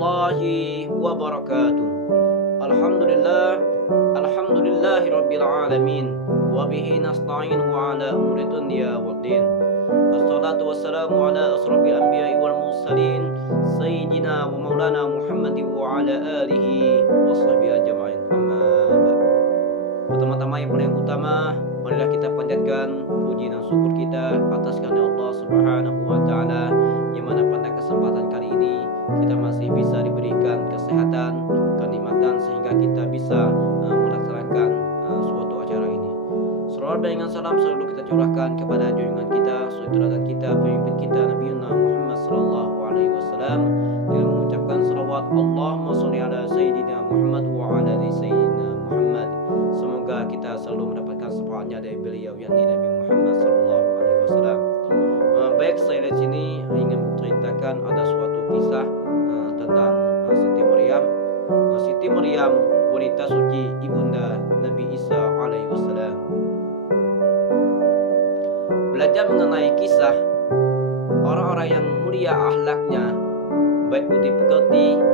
warahmatullahi wabarakatuh. Alhamdulillah, alhamdulillahi rabbil alamin. Wa bihi nasta'in wa ala umri dunya waddin. Assalatu wassalamu ala asrafil anbiya'i wal mursalin sayyidina wa maulana Muhammadin wa ala alihi wa sahbihi ajma'in. Amma ba'd. Pertama-tama yang paling utama, marilah kita panjatkan puji dan syukur kita atas karena Allah Subhanahu wa taala, yang mana pada kesempatan kali ini kita masih bisa diberikan kesehatan, kenikmatan sehingga kita bisa melaksanakan suatu acara ini. Salawat dengan salam selalu kita curahkan kepada junjungan kita, suri kita, pemimpin kita Nabi Muhammad sallallahu alaihi wasallam, dengan mengucapkan salawat Allahumma sholli ala sayyidina Muhammad wa ala ali sayyidina Muhammad. Semoga kita selalu mendapatkan syafaatnya dari beliau, yakni Nabi Muhammad sallallahu alaihi wasallam. Baik, saya di sini ingin menceritakan ada suatu kisah tentang Siti Maryam. Siti Maryam, wanita suci, ibunda Nabi Isa alaihi wasallam. Belajar mengenai kisah orang-orang yang mulia akhlaknya, baik budi pekertinya,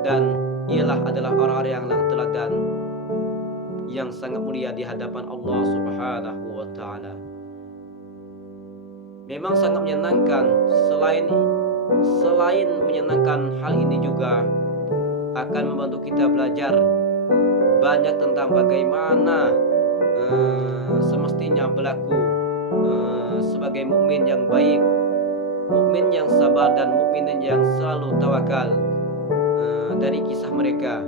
dan ialah adalah orang-orang yang teladan, yang sangat mulia di hadapan Allah Subhanahu wa taala. Memang sangat menyenangkan. Selain menyenangkan, hal ini juga akan membantu kita belajar banyak tentang bagaimana semestinya berlaku sebagai mukmin yang baik, mukmin yang sabar, dan mukmin yang selalu tawakal. Dari kisah mereka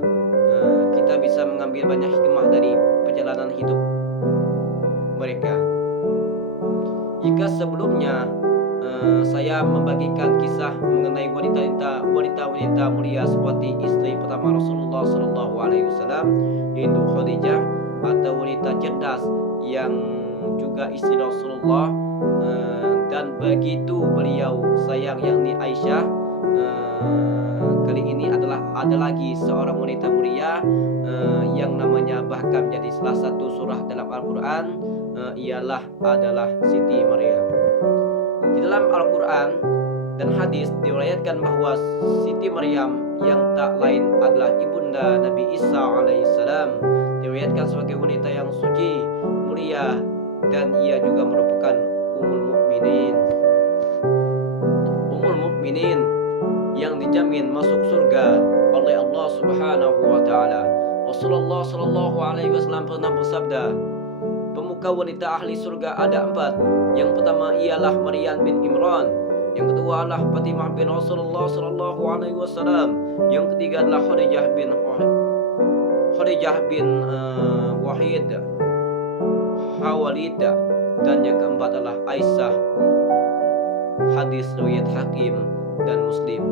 kita bisa mengambil banyak hikmah dari perjalanan hidup mereka. Jika sebelumnya saya membagikan kisah mengenai wanita mulia seperti istri pertama Rasulullah Sallallahu Alaihi Wasallam, yaitu Khadijah, atau wanita cerdas yang juga istri Rasulullah, dan begitu beliau sayang, yakni Aisyah. Kali ini ada lagi seorang wanita mulia yang namanya bahkan menjadi salah satu surah dalam Al-Quran, adalah Siti Maryam. Di dalam Al-Quran dan hadis diriwayatkan bahwa Siti Maryam yang tak lain adalah ibunda Nabi Isa alaihissalam, diriwayatkan sebagai wanita yang suci, mulia, dan ia juga merupakan Ummul Mukminin yang dijamin masuk surga oleh Allah Subhanahu wa taala. Rasulullah sallallahu alaihi wasallam pernah bersabda, pemuka wanita ahli surga ada 4. Yang pertama ialah Maryam bin Imran, yang kedua adalah Fatimah bin Rasulullah sallallahu alaihi wasallam, yang ketiga adalah Khadijah bin Khawalid, dan yang keempat adalah Aisyah. Hadis riwayat Hakim dan Muslim.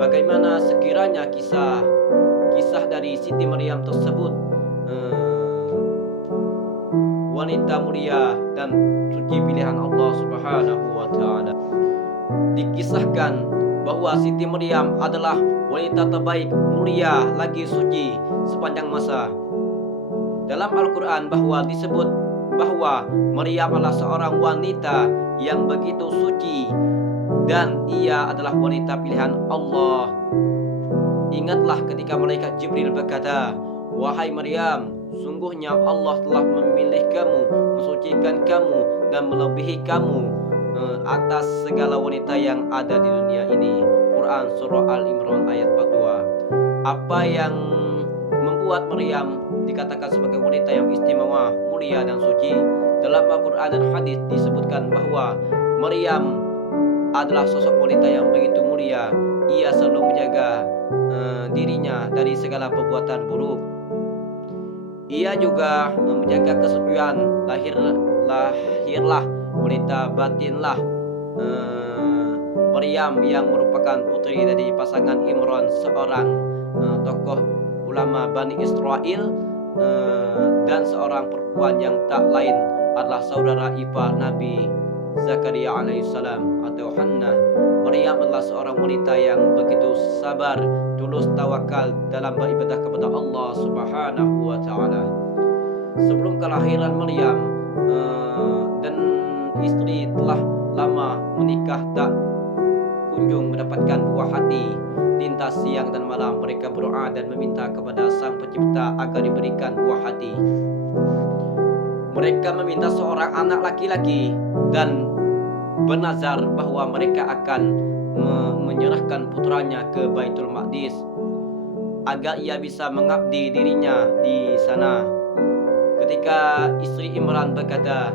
Bagaimana sekiranya kisah dari Siti Maryam tersebut, wanita mulia dan suci pilihan Allah Subhanahu wa taala. Dikisahkan bahwa Siti Maryam adalah wanita terbaik, mulia lagi suci sepanjang masa. Dalam Al-Quran disebut bahwa Maryam adalah seorang wanita yang begitu suci, dan ia adalah wanita pilihan Allah. Ingatlah ketika malaikat Jibril berkata, wahai Maryam, sungguhnya Allah telah memilih kamu, mensucikan kamu, dan melebihi kamu atas segala wanita yang ada di dunia ini. Quran Surah Al-Imran ayat 42. Apa yang membuat Maryam dikatakan sebagai wanita yang istimewa, mulia, dan suci? Dalam Al-Quran dan hadis disebutkan bahwa Maryam adalah sosok wanita yang begitu mulia. Ia selalu menjaga dirinya dari segala perbuatan buruk. Ia juga menjaga kesucian lahirlah wanita batinlah Maryam, yang merupakan putri dari pasangan Imran, seorang tokoh ulama Bani Israel, dan seorang perempuan yang tak lain adalah saudara ipar Nabi Zakaria alaihissalam atau Hannah. Maryam adalah seorang wanita yang begitu sabar, tulus, tawakal dalam beribadah kepada Allah Subhanahu wa taala. Sebelum kelahiran Maryam dan istri telah lama menikah, tak kunjung mendapatkan buah hati. Lintas siang dan malam mereka berdoa dan meminta kepada Sang Pencipta agar diberikan buah hati. Mereka meminta seorang anak laki-laki dan bernazar bahwa mereka akan menyerahkan putranya ke Baitul Maqdis agar ia bisa mengabdi dirinya di sana. Ketika istri Imran berkata,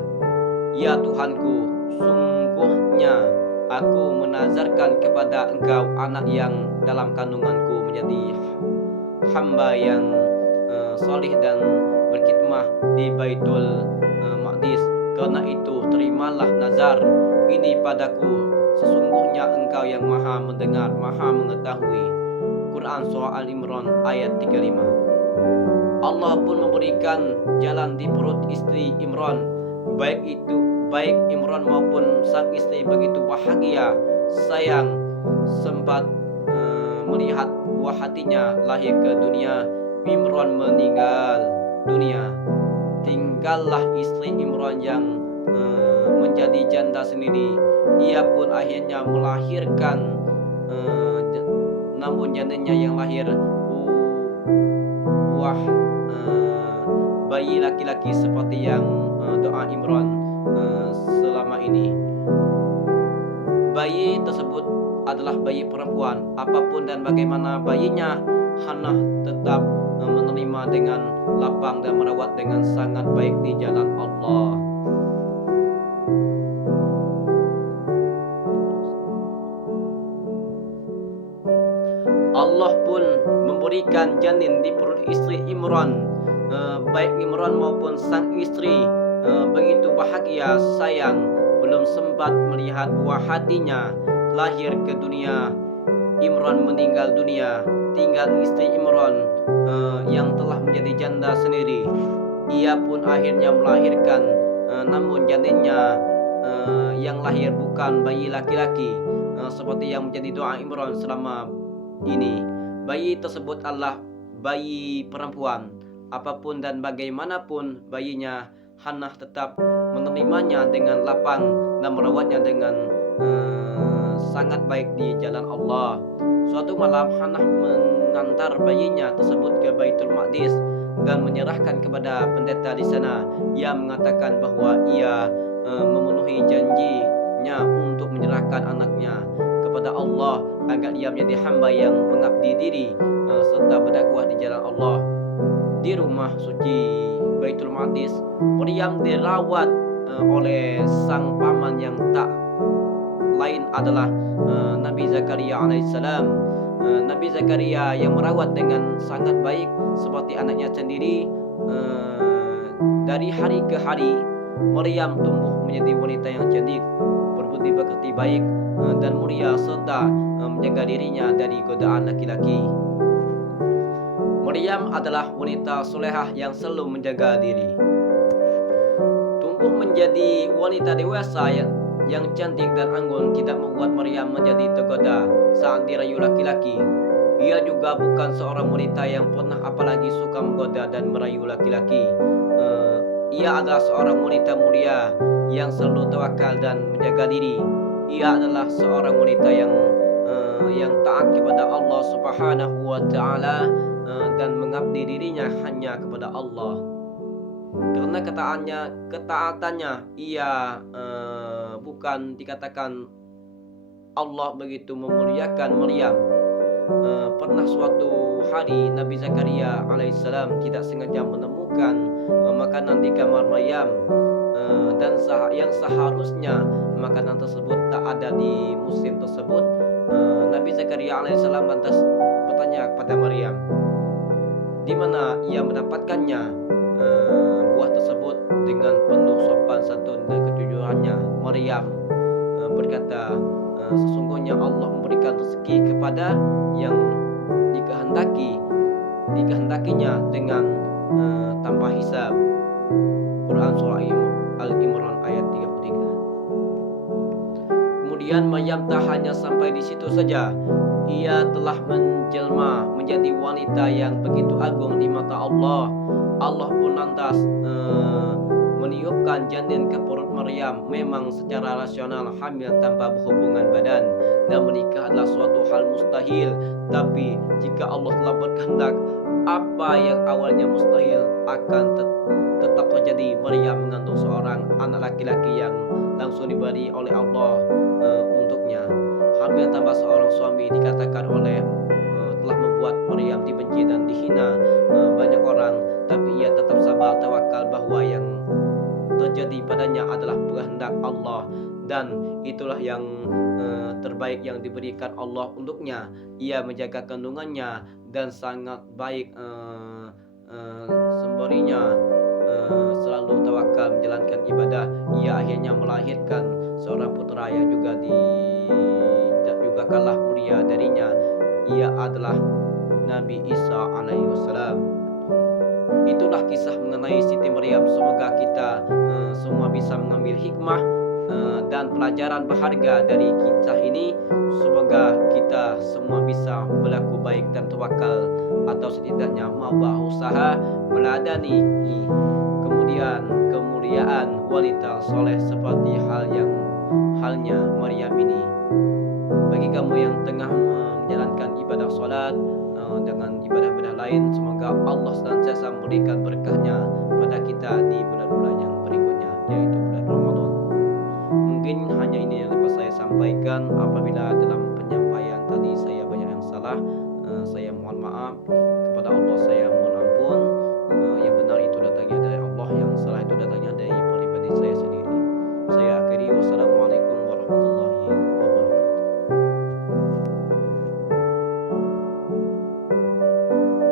"Ya Tuhanku, sungguhnya aku menazarkan kepada Engkau anak yang dalam kandunganku menjadi hamba yang solih dan berkhidmah di Baitul Maqdis. Karena itu terimalah nazar ini padaku. Sesungguhnya Engkau yang maha mendengar, maha mengetahui." Quran Surah Al-Imran ayat 35. Allah pun memberikan jalan di perut istri Imran. Baik Imran maupun sang istri begitu bahagia, sayang, sempat melihat buah hatinya lahir ke dunia. Imran meninggal dunia. Tinggallah istri Imran yang menjadi janda sendiri. Ia pun akhirnya melahirkan, namun jandanya yang lahir buah bayi laki-laki seperti yang doa Imran selama ini. Bayi tersebut adalah bayi perempuan. Apapun dan bagaimana bayinya, Hannah tetap menerima dengan lapang dan merawat dengan sangat baik di jalan Allah. Allah pun memberikan janin di perut istri Imran. Baik Imran maupun sang istri begitu bahagia, sayang, belum sempat melihat buah hatinya lahir ke dunia. Imran meninggal dunia. Tinggal istri Imran yang telah menjadi janda sendiri. Ia pun akhirnya melahirkan, namun janinnya yang lahir bukan bayi laki-laki seperti yang menjadi doa Imran selama ini. Bayi tersebut adalah bayi perempuan. Apapun dan bagaimanapun bayinya, Hannah tetap menerimanya dengan lapang dan merawatnya dengan sangat baik di jalan Allah. Suatu malam Hannah mengantar bayinya tersebut ke Baitul Maqdis dan menyerahkan kepada pendeta di sana. Ia mengatakan bahwa ia memenuhi janjinya untuk menyerahkan anaknya kepada Allah agar ia menjadi hamba yang mengabdi diri serta berdakwah di jalan Allah. Di rumah suci Baitul Maqdis, Maryam dirawat oleh sang paman yang tak lain adalah Nabi Zakaria alaihissalam. Nabi Zakaria yang merawat dengan sangat baik seperti anaknya sendiri. Dari hari ke hari Maryam tumbuh menjadi wanita yang cerdik, berbudi pekerti baik dan mulia serta menjaga dirinya dari godaan laki-laki. Maryam adalah wanita solehah yang selalu menjaga diri. Tumbuh menjadi wanita dewasa yang cantik dan anggun tidak membuat Maryam menjadi tergoda saat dirayu laki-laki. Ia juga bukan seorang wanita yang pernah apalagi suka menggoda dan merayu laki-laki. Ia adalah seorang wanita mulia yang selalu tawakal dan menjaga diri. Ia adalah seorang wanita yang taat kepada Allah Subhanahu wa taala dan mengabdi dirinya hanya kepada Allah. Karena ketaatannya ia bukan dikatakan Allah begitu memuliakan Maryam. Pernah suatu hari Nabi Zakaria alaihissalam tidak sengaja menemukan makanan di kamar Maryam, dan yang seharusnya makanan tersebut tak ada di musim tersebut. Nabi Zakaria alaihissalam lantas bertanya kepada Maryam, di mana ia mendapatkannya buah tersebut. Dengan penuh sopan santun dan kejujurannya, Maryam berkata, sesungguhnya Allah memberikan rezeki kepada yang dikehendakinya dengan tanpa hisab. Quran Surah Al-Imran ayat 33. Kemudian Maryam tak hanya sampai di situ saja. Ia telah menjelma menjadi wanita yang begitu agung di mata Allah. Allah pun lantas meniupkan janin ke perut Maryam. Memang secara rasional hamil tanpa berhubungan badan dan menikah mustahil. Tapi jika Allah telah berkehendak, apa yang awalnya mustahil akan tetap terjadi. Maryam mengandung seorang anak laki-laki yang langsung diberi oleh Allah untuknya. Hamil tanpa seorang suami dikatakan oleh telah membuat Maryam dibenci dan dihina banyak orang, tapi ia tetap sabar tawakal bahwa yang terjadi padanya adalah kehendak Allah, dan itulah yang terbaik yang diberikan Allah untuknya. Ia menjaga kandungannya dan sangat baik sembarinya selalu tawakal menjalankan ibadah. Ia akhirnya melahirkan seorang putra yang juga kalah mulia darinya. Ia adalah Nabi Isa alaihi wassalam. Itulah kisah mengenai Siti Maryam. Semoga kita semua bisa mengambil hikmah dan pelajaran berharga dari kisah ini. Semoga kita semua bisa berlaku baik dan tawakal, atau setidaknya mau berusaha meladani kemuliaan wanita soleh seperti halnya Maryam ini. Bagi kamu yang tengah menjalankan ibadah salat dengan ibadah-ibadah lain, semoga Allah senantiasa memberikan berkahnya pada kita di bulan-bulan yang berikutnya, yaitu bulan Ramadan. Mungkin hanya ini yang dapat saya sampaikan. Apabila dalam